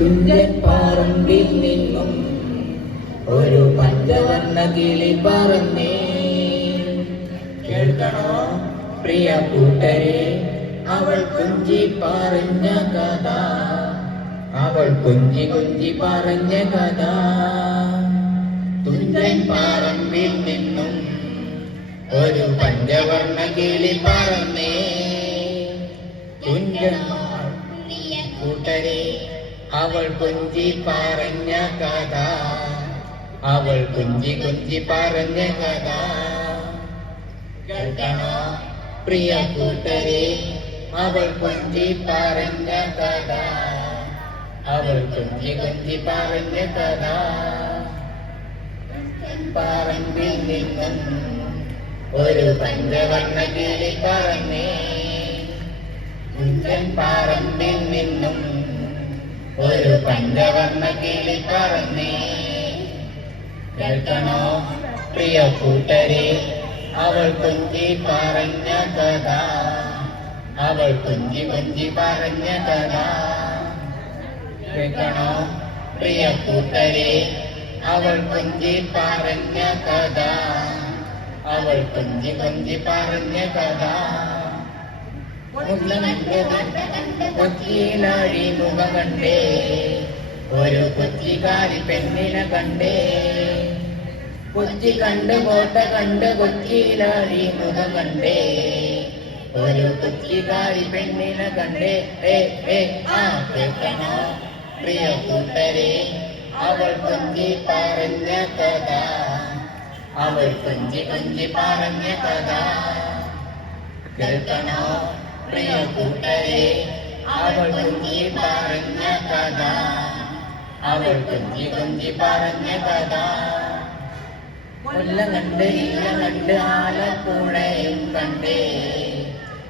തുഞ്ചൻ പറമ്പിൽ നിന്നും ഒരു പഞ്ചവർണ കിളി പറഞ്ഞേ കേൾക്കണോ? പ്രിയ കൂട്ടരെ അവൾ കുഞ്ചി പറഞ്ഞ കഥ. അവൾ കുഞ്ചി കുഞ്ചി പറഞ്ഞ കഥ. തുഞ്ചൻ പറമ്പിൽ നിന്നും ഒരു പഞ്ചവർണ കിളി പറന്നേ. തുഞ്ചൻ അവൾ കുഞ്ചി പറഞ്ഞ കഥ. അവൾ കുഞ്ചി കുഞ്ചി പറഞ്ഞ കഥ. കേൾക്കണോ പ്രിയ കൂട്ടരെ അവൾ കുഞ്ചി പറഞ്ഞ കഥ. അവൾ കുഞ്ചി കുഞ്ചി പറഞ്ഞ കഥ. പറമ്പിൽ നിന്നും ഒരു പഞ്ചവർണ കിളി പറഞ്ഞേ കുഞ്ചൻ നിന്നും ഒരു പഞ്ചവർണ കിളി പറഞ്ഞേ കേൾക്കണോ? പ്രിയ കൂട്ടരെ അവൾ കുഞ്ചി പറഞ്ഞ കഥ. അവൾ കുഞ്ചി കുഞ്ചി പറഞ്ഞ കഥ. കേൾക്കണോ? പ്രിയ കൂട്ടരെ അവൾ കുഞ്ചി പറഞ്ഞ കഥ. അവൾ കുഞ്ചി കുഞ്ചി പറഞ്ഞ കഥ. കൊച്ചിയിലാഴി മുഖ കണ്ടേ. ഒരു കൊച്ചിക്കാരി പെണ്ണിനെ കണ്ടേ. കൊച്ചി കണ്ട് കോട്ട കണ്ട് കൊച്ചിയിലാഴി മുഖ കണ്ടേ. ഒരു കൊച്ചിക്കാരി പെണ്ണിനെ കണ്ടേ. ഏ ഏ ആ കേൾക്കണോ? പ്രിയ കൂട്ടരെ അവൾ കൊഞ്ചി പറഞ്ഞ കഥ. അവൾ കൊഞ്ചി കൊഞ്ചി പറഞ്ഞ കഥ. കേൾക്കണോ? പ്രിയ കൂട്ടരെ അവൾ കുഞ്ഞി പറഞ്ഞ കഥ. അവൾ കുഞ്ഞി കുഞ്ഞി പറഞ്ഞ കഥ. കൊല്ലം കണ്ട് ഇല്ല കണ്ട് ആലപ്പുഴയും കണ്ടേ.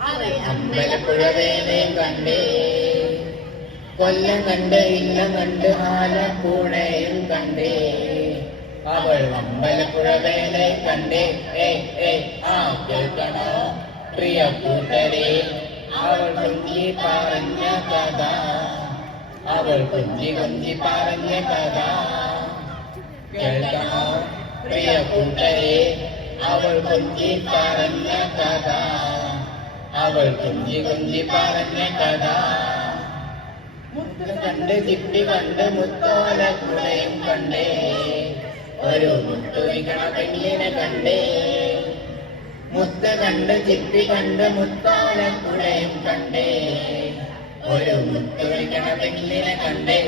അവൾ അമ്പലപ്പുഴവേലയും കണ്ടേ കൊല്ലം കണ്ട്. ഇല്ല കണ്ട് ആലപ്പുഴയും കണ്ടേ. അവൾ അമ്പലപ്പുഴ വേലയും കണ്ടേ. ഏ ഏ ആ കേൾക്കണോ പ്രിയ കൂട്ടരെ പറഞ്ഞ കഥ. അവൾ കുഞ്ചി കുഞ്ചി കഥ. കേൾക്കണോ പ്രിയ അവൾ കുഞ്ചി പറഞ്ഞ കഥ. അവൾ കുഞ്ചി കുഞ്ചി പറഞ്ഞ കഥ. മുത്ത് കണ്ട് ചിപ്പി കണ്ട് മുത്തോല കുടയും കണ്ടേ. ഒരു മുത്തുവിക്കണ പെണ്ണിനെ കണ്ടേ. മുത്ത് കണ്ട് ചിപ്പി കണ്ട് മുത്താലക്കുടയും കുടയും കണ്ടേ. ഒരു മുത്തുവിക്കണ പെണ്ണിനെ കണ്ടേ.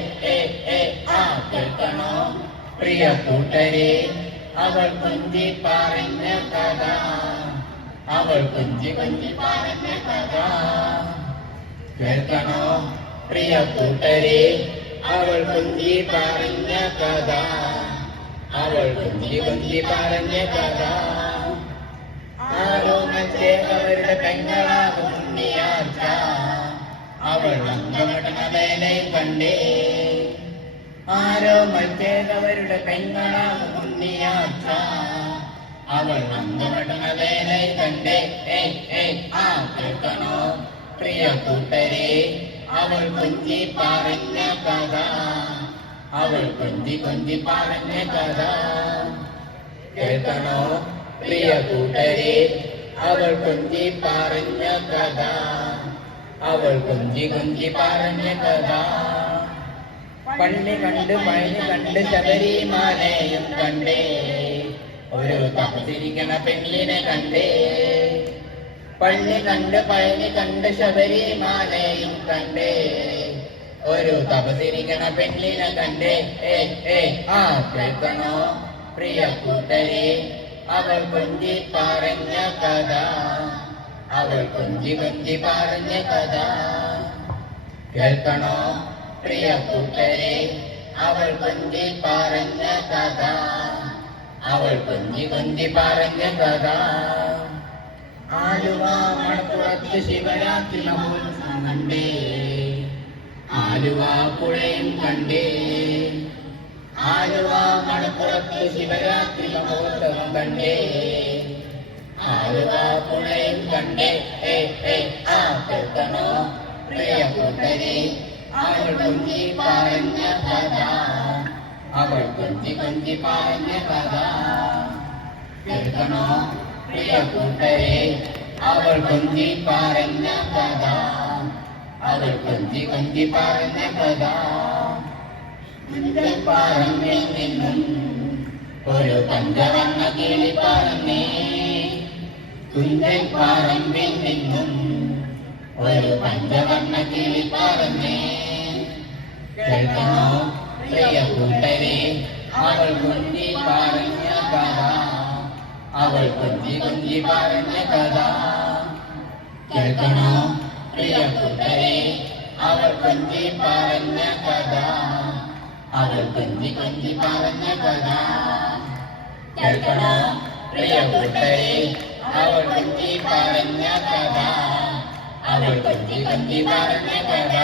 ആ കേൾക്കണോ? പ്രിയ കൂട്ടരെ അവൾ കുഞ്ചി പറഞ്ഞ കഥ. അവൾ കുഞ്ചി കുഞ്ചി പറഞ്ഞ കഥ. കേൾക്കണോ? പ്രിയ കൂട്ടരെ അവൾ കുഞ്ചി പറഞ്ഞ കഥ. അവൾ കുഞ്ചി കുഞ്ചി പറഞ്ഞ കഥ. കണ്ടേ. ആരോ മറ്റേതവരുടെ പെങ്ങളാണ് ഉണ്ണിയാച്ച അവൾ അങ്കമടന വേലയും കണ്ടേ. ആ കേൾക്കണോ? പ്രിയ കൂട്ടരെ അവൾ കൊഞ്ചി പറഞ്ഞ കഥ. അവൾ കൊഞ്ചി കൊഞ്ചി പറഞ്ഞ കഥ. കേൾക്കണോ? പ്രിയ കൂട്ടരെ അവൾ കൊഞ്ചി പറഞ്ഞ കഥ. അവൾ കുഞ്ചി കുഞ്ചി പറഞ്ഞ കഥ. പള്ളി കണ്ട് പഴനി കണ്ട് ശബരിമാലയും കണ്ടേ. ഒരു തപസിരിക്കണ പെണ്ണിനെ കണ്ടേ. പള്ളി കണ്ട് പഴനി കണ്ട് ശബരിമാലയും കണ്ടേ. ഒരു തപസിരിക്കണ പെണ്ണിനെ കണ്ടേ. ഏ ഏ ആ കേൾക്കണോ? പ്രിയ കൂട്ടരെ അവൾ കൊഞ്ചി പറഞ്ഞ കഥ. അവൾ കൊഞ്ചി കുഞ്ചി പറഞ്ഞ കഥ. കേൾക്കണോ പ്രിയ കൂട്ടരെ? അവൾ കൊഞ്ചി പറഞ്ഞ കഥ. അവൾ കൊഞ്ചി കൊഞ്ചി പറഞ്ഞ കഥ. ആലുവ മണപ്പുറത്ത് ശിവരാത്രി മഹോത്സവം കണ്ടേ. ആലുവ പുഴയും കണ്ടേ. ആലുവ മണപ്പുറത്ത് ശിവരാത്രി മഹോത്സവം കണ്ടേ. പുഴയും കണ്ടേ ഏ ഏ ആ കേൾക്കണോ പ്രിയ കൂട്ടരെ അവൾ കൊഞ്ചി പറഞ്ഞ കഥ അവൾ കൊഞ്ചി കൊഞ്ചി പറഞ്ഞ കഥ കേൾക്കണോ പ്രിയ കൂട്ടരെ അവൾ കൊഞ്ചി പറഞ്ഞ കഥ അവൾ കൊഞ്ചി കൊഞ്ചി പറഞ്ഞ കഥ പറമ്പിൽ നിന്നും ഒരു ഒരു പഞ്ചവർണ കിളി പറന്നേ. കേൾക്കണോ? പ്രിയ കൂട്ടരെ അവൾ കുഞ്ഞി പറഞ്ഞ കഥ. അവൾ കുഞ്ഞി കുഞ്ഞി പറഞ്ഞ കഥ. കേൾക്കണോ? പ്രിയ കൂട്ടരെ അവൾ കുഞ്ഞി പറഞ്ഞ കഥ. അവൾ കുഞ്ഞി കുഞ്ഞി പറഞ്ഞ കഥ. കേൾക്കണോ? പ്രിയ കൂട്ടരെ അവൾ കുഞ്ഞി പറഞ്ഞ കഥ. അവൾ കുഞ്ഞി കുഞ്ഞി പറഞ്ഞ കഥ